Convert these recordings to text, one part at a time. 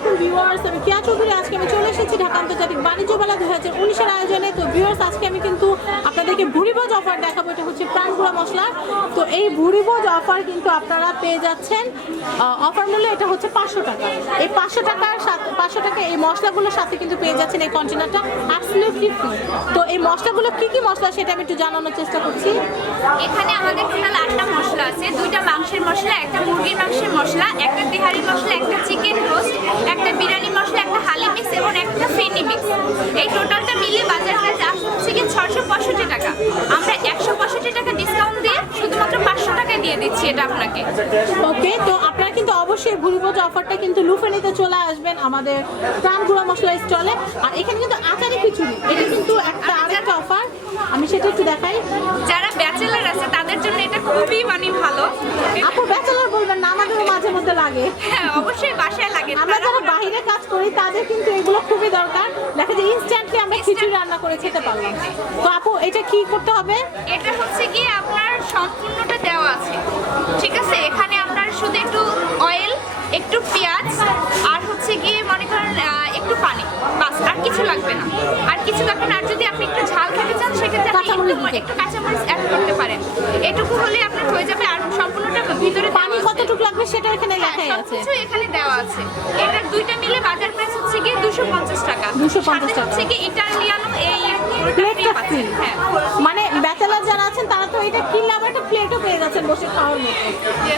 আলাইকুম ভিউয়ার্স আমি কিয়া চৌধুরী আজকে আমি চলে এসেছি ঢাকা আন্তর্জাতিক বাণিজ্য মেলা দু হাজার উনিশের আয়োজনে। তো ভিউয়ার্স আজকে আমি কিন্তু আপনাদেরকে ভুড়িভোজ অফার দেখাবো। এটা হচ্ছে প্রাণগুড়া মশলা তো এই ভুড়িভোজ অফার কিন্তু আপনারা পেয়ে যাচ্ছেন। অফার মূল্য এটা হচ্ছে পাঁচশো টাকা। এই পাঁচশো টাকার সাথে, পাঁচশো টাকা এই মশলাগুলোর সাথে কিন্তু পেয়ে যাচ্ছেন এই কন্টেনারটা অ্যাবসলিউটলি ফ্রি তো এই মশলাগুলো কী কী মশলা সেটা আমি একটু জানানোর চেষ্টা করছি। এখানে আমাদের টোটাল আটটা মশলা আছে। দুইটা মাংসের মশলা, একটা মুরগির মাংসের মশলা, একটা তেহারি মশলা, একটা চিকেন রোস্ট একটা বিরিয়ানি মশলা একটা হালি মিক্স এবং একটা ফেনি মিক্স এই টোটালটা মিলিয়ে বাজার প্রাইস হচ্ছে কি ছশো পঁয়ষট্টি টাকা। আমরা একশো পঁয়ষট্টি টাকা ডিসকাউন্ট দিয়ে শুধুমাত্র পাঁচশো টাকায় দিয়ে দিচ্ছি এটা আপনাকে। ওকে তো আপনারা কিন্তু অবশ্যই ভুরিভোজ অফারটা কিন্তু লুফে নিতে চলে আসবেন আমাদের প্রাণগুড়া মশলা স্টলে। আর এখানে কিন্তু আচারি খিচুড়ি এটা কিন্তু একটা আরেকটা অফার। আমি সেটা একটু দেখাই। যারা ব্যাচেলার আছে তাদের জন্য এটা খুবই মানে ভালো। আপু ব্যাচেলার বলবেন না আমাদেরও মাঝে মধ্যে লাগে। হ্যাঁ অবশ্যই বাসায় আমরা যারা বাইরে কাজ করি তাদের কিন্তু এগুলো খুবই দরকার। দেখা যায় ইনস্ট্যান্টলি আমরা খিচুড়ি রান্না করে খেতে পারলাম তো আপু এটা কি করতে হবে? এটা হচ্ছে কি আপনার সম্পূর্ণটা দেওয়া আছে। ঠিক আছে? এখানে আপনার শুধু একটু অয়েল একটু পেঁয়াজ আর হচ্ছে গিয়ে মনে করেন একটু পানি। বাস আর কিছু লাগবে না। আর কিছু লাগবে না। আর যদি আপনি একটু ঝাল খেতে চান সেক্ষেত্রে আপনি একটু। কাঁচামরিচ অ্যাড করতে পারেন। এটুকু হলে আপনার হয়ে যাবে। আর ভিতরে পানি কতটুকু লাগবে সেটা এখানে হ্যাঁ, লেখাই আছে। সবকিছু এখানে দেওয়া আছে। এটার দুইটা মিলে বাজার প্রাইস হচ্ছে গিয়ে দুশো পঞ্চাশ টাকা। 250 সাথে টাকা। হচ্ছে কি ইটালিয়ানো এই প্লেটটা ফ্রি হ্যাঁ। মানে ব্যাচেলার যারা আছেন তারা তো এটা কিনলে আবার একটা প্লেটও পেয়ে যাচ্ছেন বসে খাওয়ার মতো।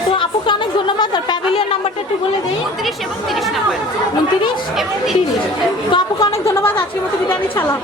তো আপুকে অনেক ধন্যবাদ। আর প্যাভিলিয়ন নাম্বারটা একটু বলে দিই। উনত্রিশ এবং তিরিশ নাম্বার। উনত্রিশ? এবং তিরিশ। তো আপুকে অনেক ধন্যবাদ। আজকের মতো বিদায় নিচ্ছি। আল্লাহ।